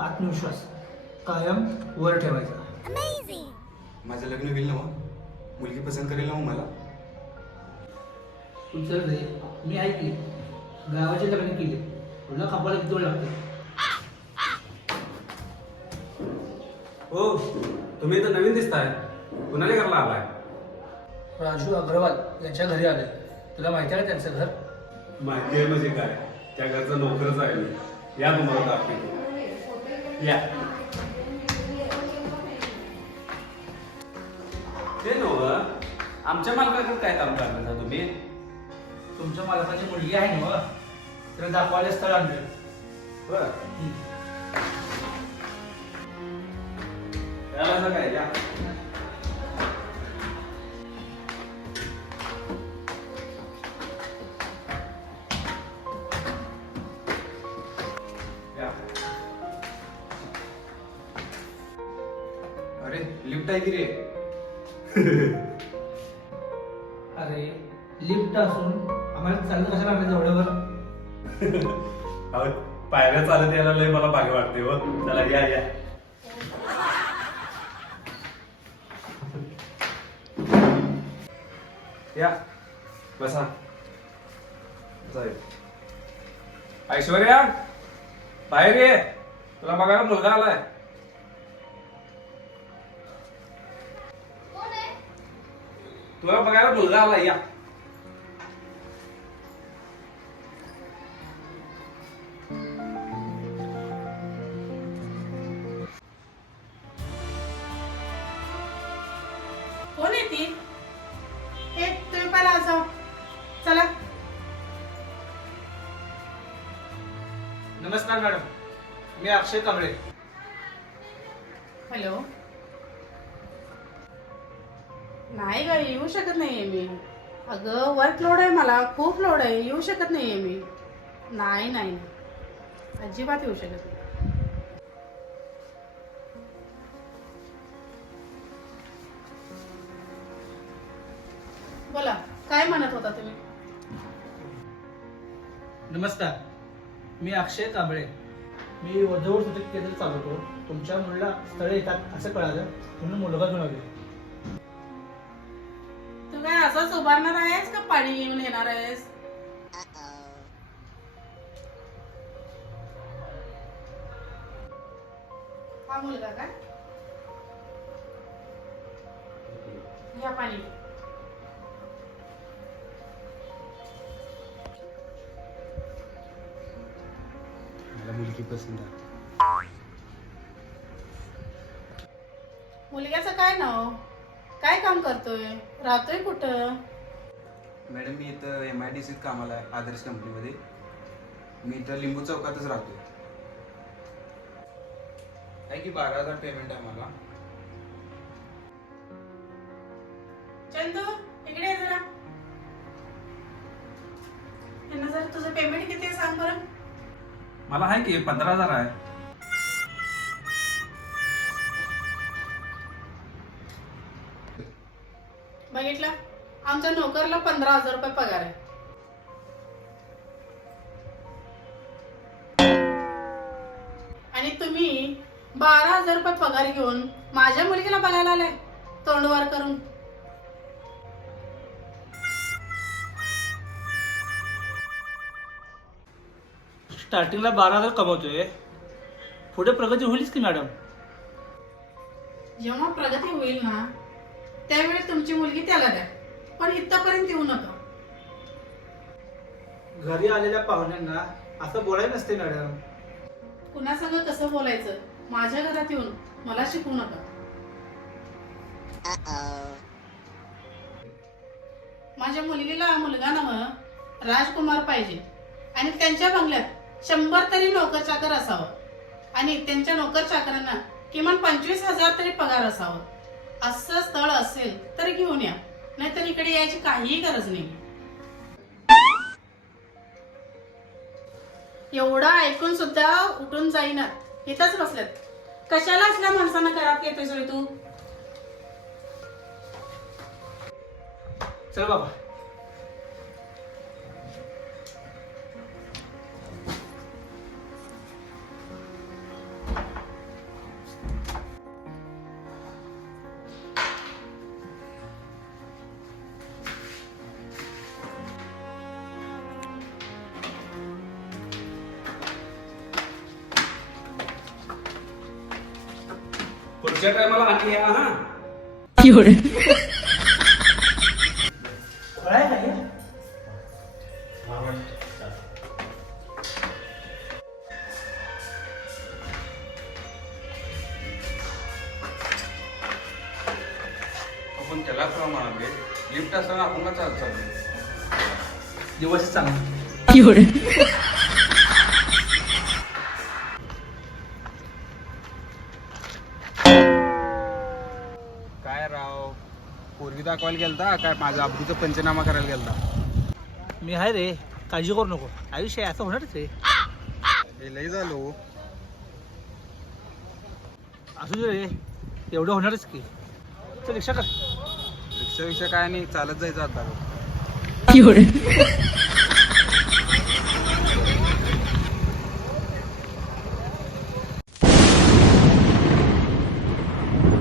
आत्मविश्वास कायम वर ठेवायचा. माझं लग्न होईल ना मुलगी पसंत करेल ना मला? तुमचं रे मी ऐकले गावाचे लग्न केले. तुला कपाला किती वेळ लागतो? हो तुम्ही तर नवीन दिसताय. कुणाला घरला आलाय? राजू अग्रवाल यांच्या घरी आले. तुला माहिती आहे का त्यांचं घर? माहिती आहे म्हणजे काय? त्या घरचा नोकरच आहे. मी या तुम्हाला दाखवतो. या. ते नव आमच्या मालकाकडे काय काम करणार तुम्ही? तुमच्या मालकाची मुलगी आहे ना हो? तर दाखवायला स्थळ आणलं. बरं. याला काय या. अरे लिफ्ट आहे की रे? अरे लिफ्ट असून आम्हाला चालत कशाला आणलं जवळवर. अहो, पायऱ्या चालत यायला लय मला भारी वाटते हो. चला या या. या बसा. ऐश्वर्या बाहेर ये. तुला बघायला मुलगा आलाय. तुला बघायला मुलगा आलाय या. कोण हे तुम्ही जाऊ चला. नमस्कार मॅडम. मी अक्षय कांबळे हॅलो. नाही ग येऊ शकत नाही आहे मी. अगं वर्क लोड आहे मला खूप लोड आहे येऊ शकत नाही आहे मी. नाही नाही अजिबात येऊ शकत नाही. बोला काय म्हणत होता तुम्ही? नमस्कार. मी अक्षय कांबळे. मी वधूवर सुद्धा केंद्र चालवतो. तुमच्या मुलीला स्थळे येतात असं कळालं. म्हणून मुलगा घेऊन आले उभारणार आहेस का पाणी येऊन येणार आहेस? हा मुलगा का? घ्या पाणी. मला मुलगी पसंत आहे. मुलग्याचं काय नाव? काय काम करतोय? राहतोय कुठं? मॅडम मी इथं एम आय डी सीत कामाला आहे आदर्श कंपनीमध्ये. मी इथं लिंबू चौकातच राहतो आहे की बारा हजार पेमेंट आहे मला? चंदू इकडे ये जरा. यांना जर तुझं पेमेंट किती आहे सांग बरं. मला आहे की पंधरा हजार आहे. बघितलं? आमच्या नोकरला पंधरा हजार रुपये पगार आहे. आणि तुम्ही बारा हजार रुपये पगार घेऊन माझ्या मुलगीला बघायला आलाय तोंडवर करून. स्टार्टिंगला बारा हजार कमवतोय. पुढे प्रगती होईलच की मॅडम जेव्हा प्रगती होईल ना त्यावेळी तुमची मुलगी त्याला द्या. पण इथपर्यंत येऊ नका. घरी आलेल्या पाहुण्यांना असं बोलायला नसते मॅडम. कुणासंग कसं बोलायचं? माझ्या घरात येऊन मला शिकवू नका. माझ्या मुलगीला मुलगा नव राजकुमार पाहिजे. आणि त्यांच्या बंगल्यात शंभर तरी नोकर चाकर असावं. आणि त्यांच्या नोकर चाकरांना किमान पंचवीस हजार तरी पगार असावं. असं स्थळ असेल तर घेऊन या. नाहीतर इकडे यायची काहीही गरज नाही. एवढं ऐकून सुद्धा उठून जाईना. इथंच बसल्यात कशाला असल्या माणसांना घरात येतोय रे तू? चल बाबा. पुढच्या टायमाला आणि. या हा हे? आपण त्याला म्हणाले. लिफ्ट असताना आपण चालत चाललो दिवस चांगला. काय दाखवायला गेलता काय माझा अब्रूचा पंचनामा करायला गेलता. मी आहे रे काळजी करू नको. आयुष्य आहे, असं होणारच रे हे लय झालो असू दे रे एवढं होणारच की. चल रिक्षा कर. रिक्षा विषय काय नाही चालत जायचं आता.